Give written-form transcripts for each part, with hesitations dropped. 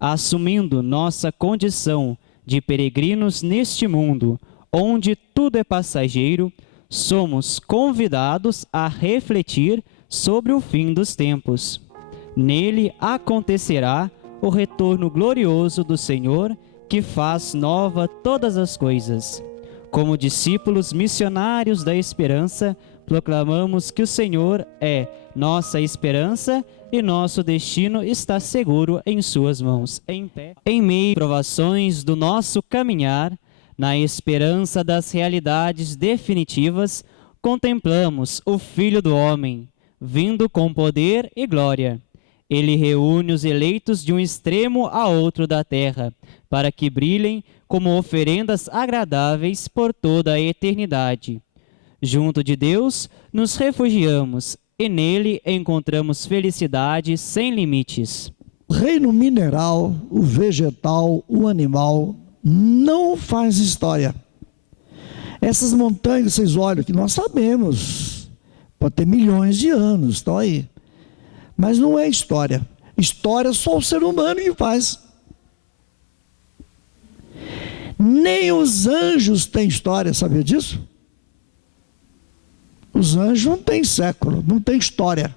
assumindo nossa condição de peregrinos neste mundo, onde tudo é passageiro, somos convidados a refletir sobre o fim dos tempos. Nele acontecerá o retorno glorioso do Senhor, que faz nova todas as coisas. Como discípulos missionários da esperança, proclamamos que o Senhor é nossa esperança e nosso destino está seguro em suas mãos. Em meio às provações do nosso caminhar, na esperança das realidades definitivas, contemplamos o Filho do Homem, vindo com poder e glória. Ele reúne os eleitos de um extremo a outro da terra, para que brilhem como oferendas agradáveis por toda a eternidade. Junto de Deus, nos refugiamos e nele encontramos felicidade sem limites. O reino mineral, o vegetal, o animal não faz história. Essas montanhas, vocês olham, que nós sabemos, pode ter milhões de anos, estão aí. Mas não é história. História só o ser humano que faz. Nem os anjos têm história, sabia disso? Os anjos não têm século, não têm história.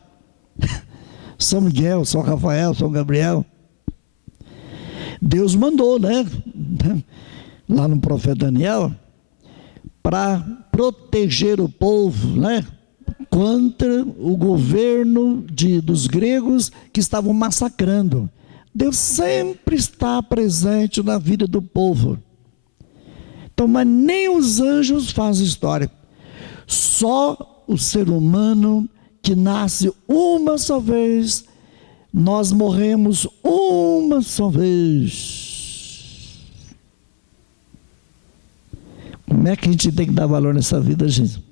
São Miguel, São Rafael, São Gabriel. Deus mandou, né? Lá no profeta Daniel, para proteger o povo, né? Contra o governo dos gregos que estavam massacrando. Deus sempre está presente na vida do povo. Então, mas nem os anjos fazem história. Só o ser humano que nasce uma só vez, nós morremos uma só vez. Como é que a gente tem que dar valor nessa vida, gente?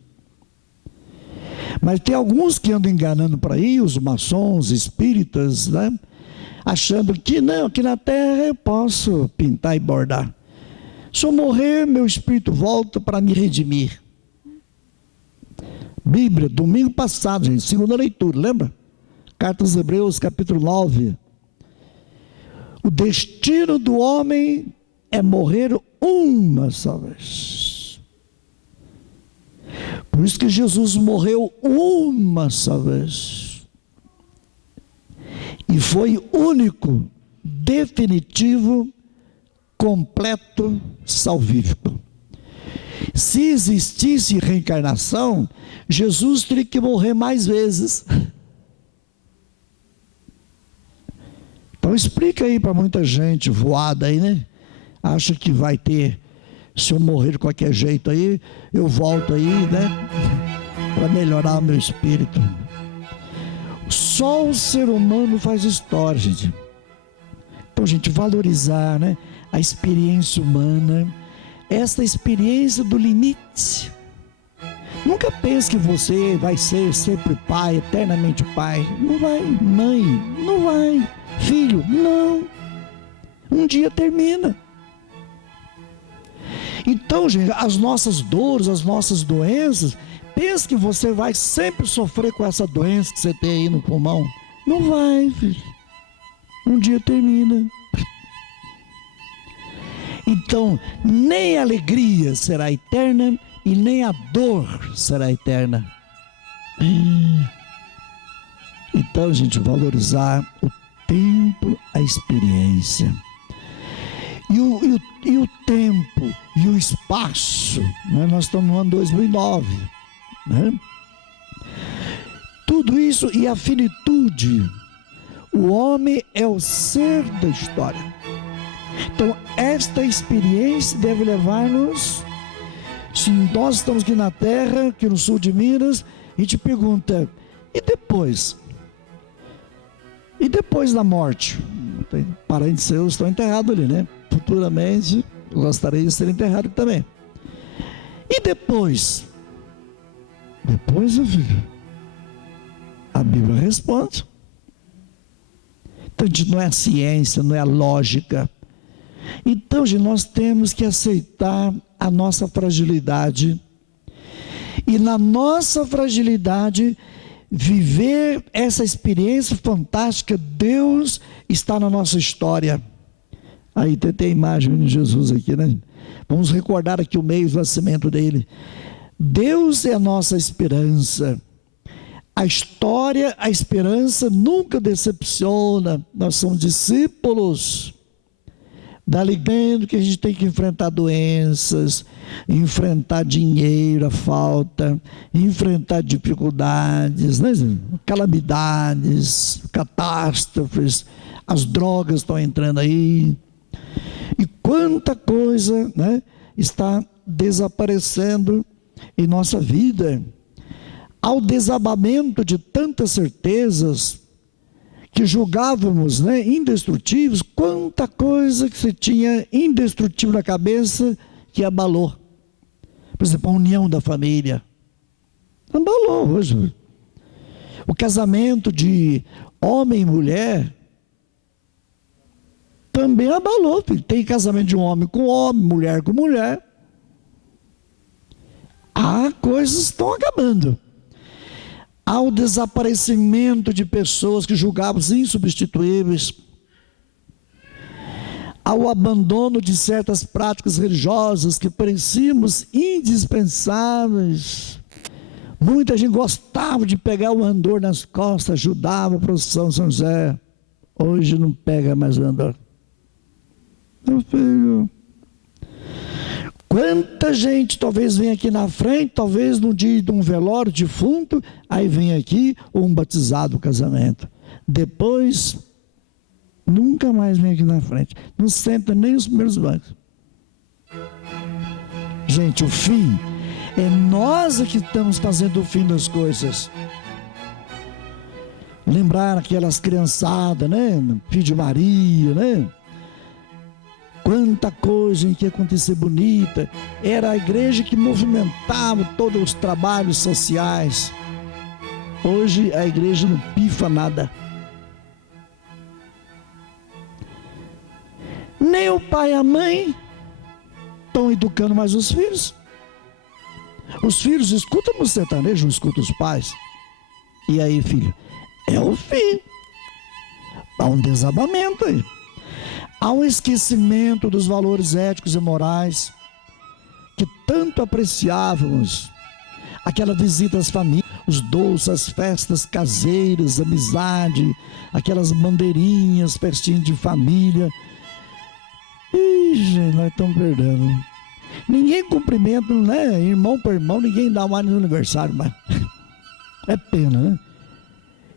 Mas tem alguns que andam enganando por aí, os maçons, espíritas, né? Achando que não, que na terra eu posso pintar e bordar. Se eu morrer, meu espírito volta para me redimir. Bíblia, domingo passado, gente, segunda leitura, lembra? Carta aos Hebreus, capítulo 9. O destino do homem é morrer uma só vez. Por isso que Jesus morreu uma só vez. E foi único, definitivo, completo, salvífico. Se existisse reencarnação, Jesus teria que morrer mais vezes. Então explica aí para muita gente voada aí, né? Acha que vai ter, se eu morrer de qualquer jeito aí, eu volto aí, né? Para melhorar o meu espírito. Só o ser humano faz história, gente. Então, gente, valorizar, né, a experiência humana, essa experiência do limite. Nunca pense que você vai ser sempre pai, eternamente pai. Não vai. Mãe, não vai. Filho, não. Um dia termina. Então, gente, as nossas dores, as nossas doenças, pense que você vai sempre sofrer com essa doença que você tem aí no pulmão. Não vai, filho. Um dia termina. Então, nem a alegria será eterna e nem a dor será eterna. Então, gente, valorizar o tempo, a experiência. E o tempo e o espaço, né? Nós estamos no ano 2009, né? Tudo isso e a finitude. O homem é o ser da história. Então, esta experiência deve levar-nos, se nós estamos aqui na terra, aqui no sul de Minas, e te pergunta, e depois? E depois da morte? Tem parentes seus estão enterrados ali, né? Futuramente, eu gostaria de ser enterrado também. E depois? Depois, meu filho, a Bíblia responde. Então, não é a ciência, não é a lógica. Então, gente, nós temos que aceitar a nossa fragilidade. E na nossa fragilidade, viver essa experiência fantástica. Deus está na nossa história. Aí tem a imagem de Jesus aqui, né? Vamos recordar aqui o mês do nascimento dele. Deus é a nossa esperança. A história, a esperança nunca decepciona. Nós somos discípulos. Dá ligando que a gente tem que enfrentar doenças, enfrentar dinheiro, a falta, enfrentar dificuldades, né? Calamidades, catástrofes, as drogas estão entrando aí. E quanta coisa, né, está desaparecendo em nossa vida. Ao desabamento de tantas certezas que julgávamos, né, indestrutíveis, quanta coisa que se tinha indestrutível na cabeça que abalou. Por exemplo, a união da família abalou hoje. O casamento de homem e mulher também abalou. Tem casamento de um homem com homem, mulher com mulher. Coisas estão acabando. Ao desaparecimento de pessoas que julgávamos insubstituíveis, ao abandono de certas práticas religiosas que parecíamos indispensáveis. Muita gente gostava de pegar o andor nas costas, ajudava a procissão de São José. Hoje não pega mais o andor. Meu filho, quanta gente talvez venha aqui na frente, talvez no dia de um velório defunto, aí vem aqui um batizado, casamento. Depois, nunca mais vem aqui na frente. Não senta nem nos primeiros bancos. Gente, o fim, é nós que estamos fazendo o fim das coisas. Lembrar aquelas criançadas, né? Filho de Maria, né? Quanta coisa em que acontecer bonita. Era a igreja que movimentava todos os trabalhos sociais. Hoje a igreja não pifa nada. Nem o pai e a mãe estão educando mais os filhos. Os filhos escutam o sertanejo, não escutam os pais. E aí, filho? É o fim. Há um desabamento aí. Há um esquecimento dos valores éticos e morais que tanto apreciávamos. Aquela visita às famílias, os doces, as festas caseiras, amizade, aquelas bandeirinhas, festinhas de família. Gente, nós estamos perdendo. Ninguém cumprimenta, né? Irmão por irmão, ninguém dá mais no aniversário, mas é pena, né?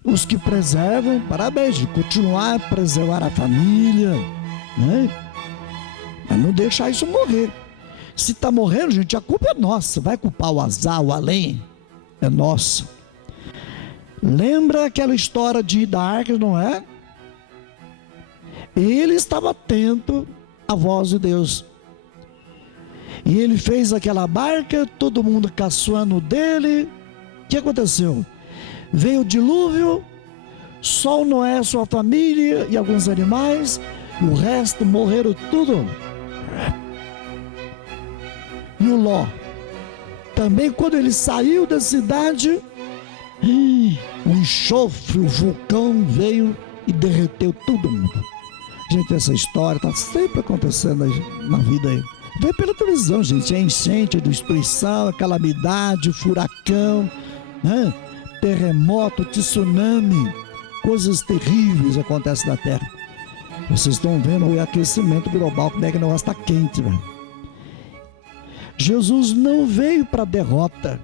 Os que preservam, parabéns, de continuar a preservar a família, né? Mas não deixar isso morrer. Se está morrendo, gente, a culpa é nossa. Vai culpar o azar, o além, é nossa. Lembra aquela história da arca, não é? Ele estava atento à voz de Deus. E ele fez aquela barca, todo mundo caçoando dele. O que aconteceu? Veio o dilúvio, só Noé, sua família e alguns animais, e o resto morreram tudo. E o Ló, também quando ele saiu da cidade, o enxofre, o vulcão veio e derreteu todo mundo. Gente, essa história está sempre acontecendo aí na vida aí. Vê pela televisão, gente, é enchente, destruição, calamidade, furacão, né? Terremoto, tsunami, coisas terríveis acontecem na Terra. Vocês estão vendo o aquecimento global, como é que o negócio está quente, velho. Jesus não veio para derrota.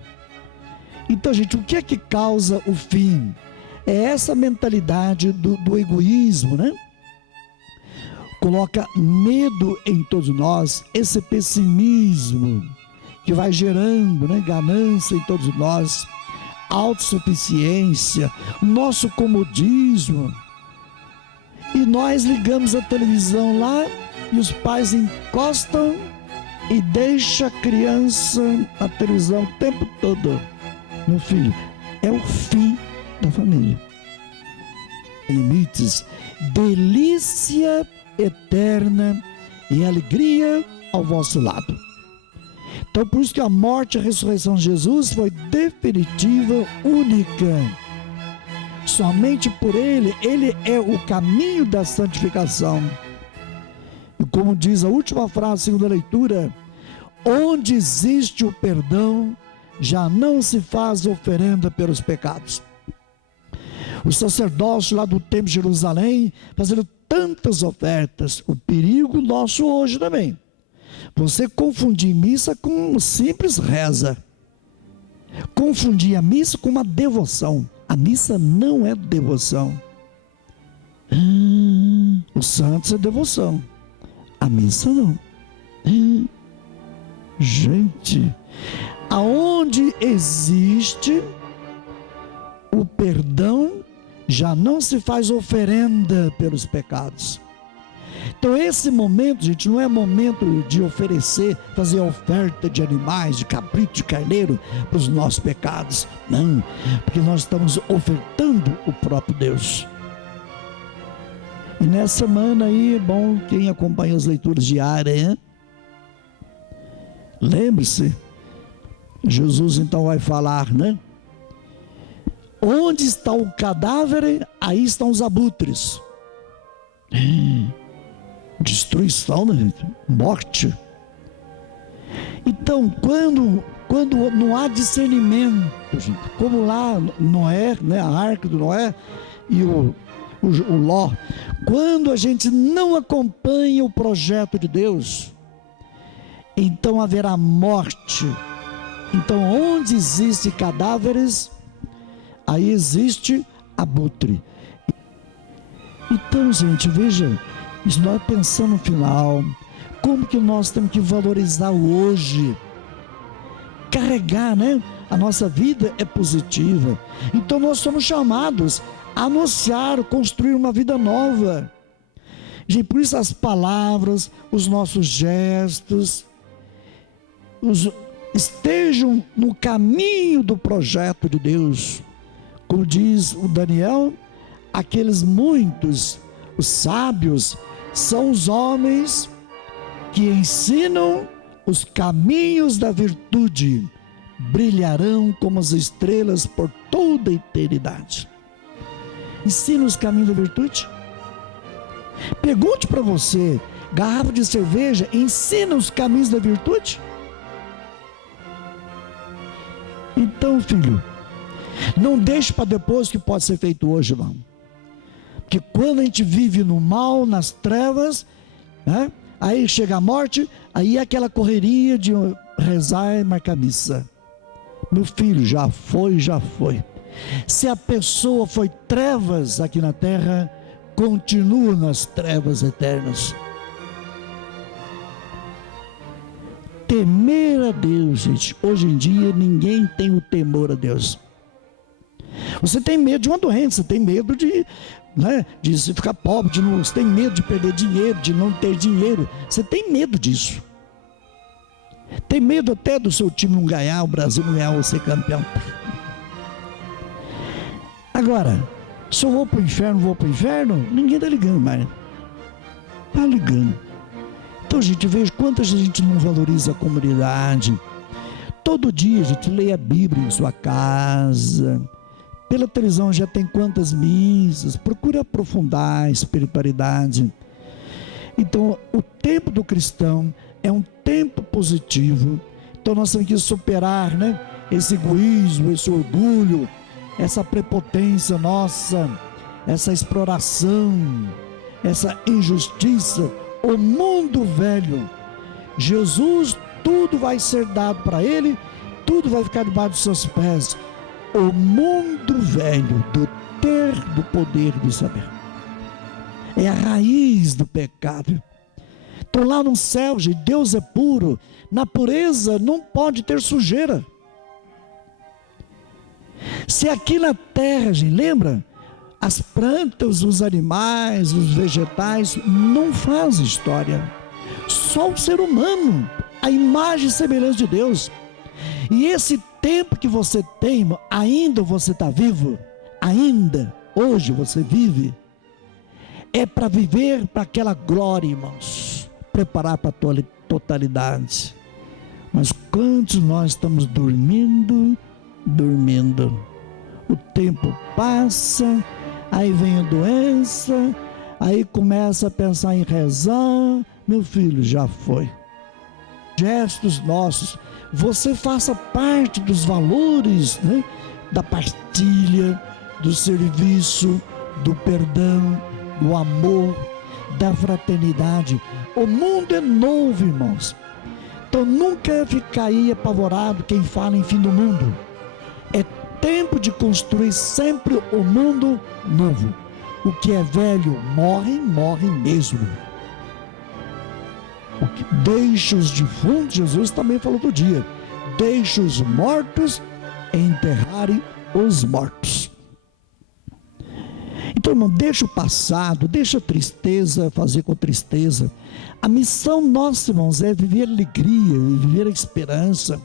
Então, gente, o que é que causa o fim? É essa mentalidade do egoísmo, né? Coloca medo em todos nós, esse pessimismo que vai gerando, né, ganância em todos nós, autossuficiência, nosso comodismo. E nós ligamos a televisão lá e os pais encostam e deixam a criança na televisão o tempo todo. Meu filho, é o fim da família. Limites, delícia eterna e alegria ao vosso lado. Então, por isso que a morte e a ressurreição de Jesus foi definitiva, única. Somente por Ele é o caminho da santificação. E como diz a última frase da segunda leitura, onde existe o perdão, já não se faz oferenda pelos pecados. Os sacerdotes lá do templo de Jerusalém fazendo tantas ofertas, o perigo nosso hoje também. Você confundir missa com simples reza. Confundir a missa com uma devoção. A missa não é devoção. O santos é devoção. A missa não. Gente, aonde existe o perdão, já não se faz oferenda pelos pecados. Então esse momento, gente, não é momento de oferecer, fazer oferta de animais, de cabrito, de carneiro para os nossos pecados. Não, porque nós estamos ofertando o próprio Deus. E nessa semana aí, é bom, quem acompanha as leituras diárias, hein? Lembre-se, Jesus então vai falar, né? Onde está o cadáver, aí estão os abutres. Destruição, né? Morte. Então, quando não há discernimento, gente, como lá Noé, né, a arca do Noé e o Ló, quando a gente não acompanha o projeto de Deus, então haverá morte. Então, onde existem cadáveres, aí existe abutre. Então, gente, veja, nós pensamos no final, como que nós temos que valorizar o hoje, carregar, né? A nossa vida é positiva, então nós somos chamados a anunciar, construir uma vida nova. Gente, por isso as palavras, os nossos gestos, estejam no caminho do projeto de Deus. Como diz o Daniel, aqueles muitos, os sábios, são os homens que ensinam os caminhos da virtude, brilharão como as estrelas por toda a eternidade. Ensina os caminhos da virtude. Pergunte para você, garrafa de cerveja ensina os caminhos da virtude? Então, filho, não deixe para depois o que pode ser feito hoje, irmão. Porque quando a gente vive no mal, nas trevas, né? Aí chega a morte, aí é aquela correria de rezar e marcar missa. Meu filho, já foi, já foi. Se a pessoa foi trevas aqui na terra, continua nas trevas eternas. Temer a Deus, gente. Hoje em dia ninguém tem o temor a Deus. Você tem medo de uma doença, tem medo de se ficar pobre, você tem medo de perder dinheiro, de não ter dinheiro. Você tem medo disso. Tem medo até do seu time não ganhar, o Brasil não ganhar, você campeão. Agora, se eu vou para o inferno, ninguém está ligando mais. Está ligando. Então, gente, veja quanta gente não valoriza a comunidade. Todo dia, gente, leia a Bíblia em sua casa. Pela televisão já tem quantas missas. Procure aprofundar a espiritualidade. Então, o tempo do cristão é um tempo positivo. Então, nós temos que superar, né, esse egoísmo, esse orgulho, essa prepotência nossa, essa exploração, essa injustiça. O mundo velho, Jesus, tudo vai ser dado para ele, tudo vai ficar debaixo dos seus pés. O mundo velho do ter, do poder, do saber, é a raiz do pecado. Então lá no céu, gente, Deus é puro, na pureza não pode ter sujeira. Se aqui na terra, gente, lembra? As plantas, os animais, os vegetais não fazem história. Só o ser humano, a imagem e semelhança de Deus. E esse tempo que você tem, ainda você está vivo, ainda hoje você vive, é para viver para aquela glória, irmãos, preparar para a totalidade. Mas quantos nós estamos dormindo, o tempo passa, aí vem a doença, aí começa a pensar em rezar, meu filho, já foi. Gestos nossos, você faça parte dos valores, né? Da partilha, do serviço, do perdão, do amor, da fraternidade. O mundo é novo, irmãos. Então nunca ficar aí apavorado quem fala em fim do mundo. É tempo de construir sempre o mundo novo. O que é velho morre, morre mesmo. Deixa os defuntos, Jesus também falou do dia, deixa os mortos enterrarem os mortos. Então, irmão, deixa o passado, deixa a tristeza fazer com tristeza. A missão nossa, irmãos, é viver a alegria, viver a esperança.